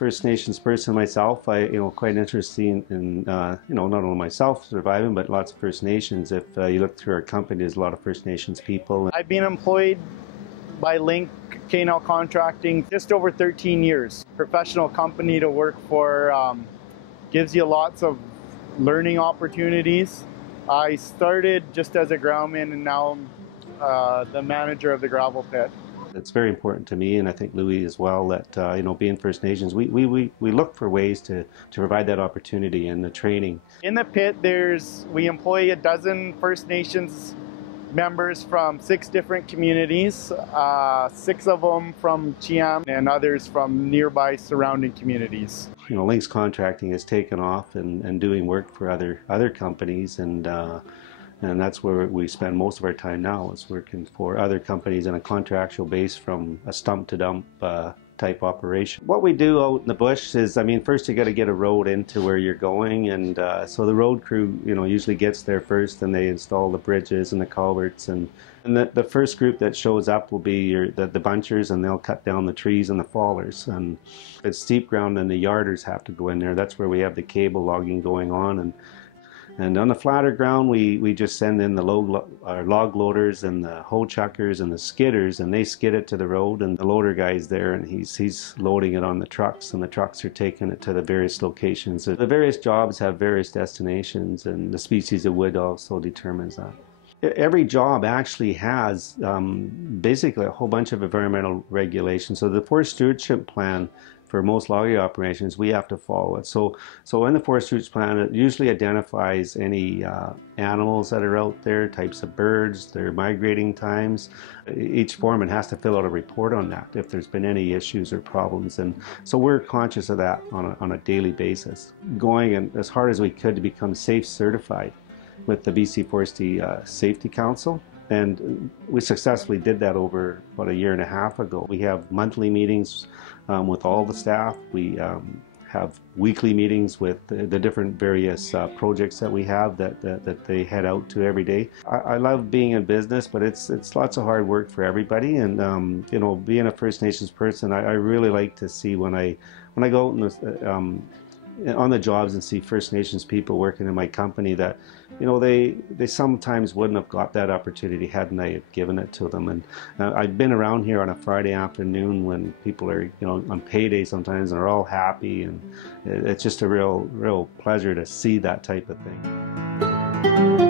First Nations person myself, quite interested in not only myself surviving, but lots of First Nations. If you look through our company, there's a lot of First Nations people. I've been employed by Link K&L Contracting just over 13 years. Professional company to work for, gives you lots of learning opportunities. I started just as a groundman, and now I'm the manager of the gravel pit. It's very important to me, and I think Louis as well, that being First Nations, we look for ways to provide that opportunity and the training. In the pit, we employ a dozen First Nations members from 6 different communities, 6 of them from M.T.M.B and others from nearby surrounding communities. Link's Contracting has taken off and doing work for other companies, and that's where we spend most of our time now, is working for other companies on a contractual base from a stump to dump type operation. What we do out in the bush is, first you got to get a road into where you're going, and so the road crew, usually gets there first, and they install the bridges and the culverts, and the first group that shows up will be the bunchers, and they'll cut down the trees and the fallers. And if it's steep ground, then the yarders have to go in there. That's where we have the cable logging going on, and on the flatter ground, we just send in the log loaders and the hoe chuckers and the skidders, and they skid it to the road, and the loader guy's there, and he's loading it on the trucks, and the trucks are taking it to the various locations. The various jobs have various destinations, and the species of wood also determines that. Every job actually has basically a whole bunch of environmental regulations. So the Forest Stewardship Plan, for most logging operations, we have to follow it. So in the Forest Stewardship Plan, it usually identifies any animals that are out there, types of birds, their migrating times. Each foreman has to fill out a report on that if there's been any issues or problems, and so we're conscious of that on a daily basis. Going as hard as we could to become SAFE certified with the BC Forestry Safety Council, and we successfully did that over about a year and a half ago. We have monthly meetings with all the staff. We have weekly meetings with the different various projects that we have that they head out to every day. I love being in business, but it's lots of hard work for everybody, and being a First Nations person, I really like to see when I go out in on the jobs and see First Nations people working in my company, that they sometimes wouldn't have got that opportunity hadn't I given it to them. And I've been around here on a Friday afternoon when people are on payday sometimes, and are all happy, and it's just a real pleasure to see that type of thing.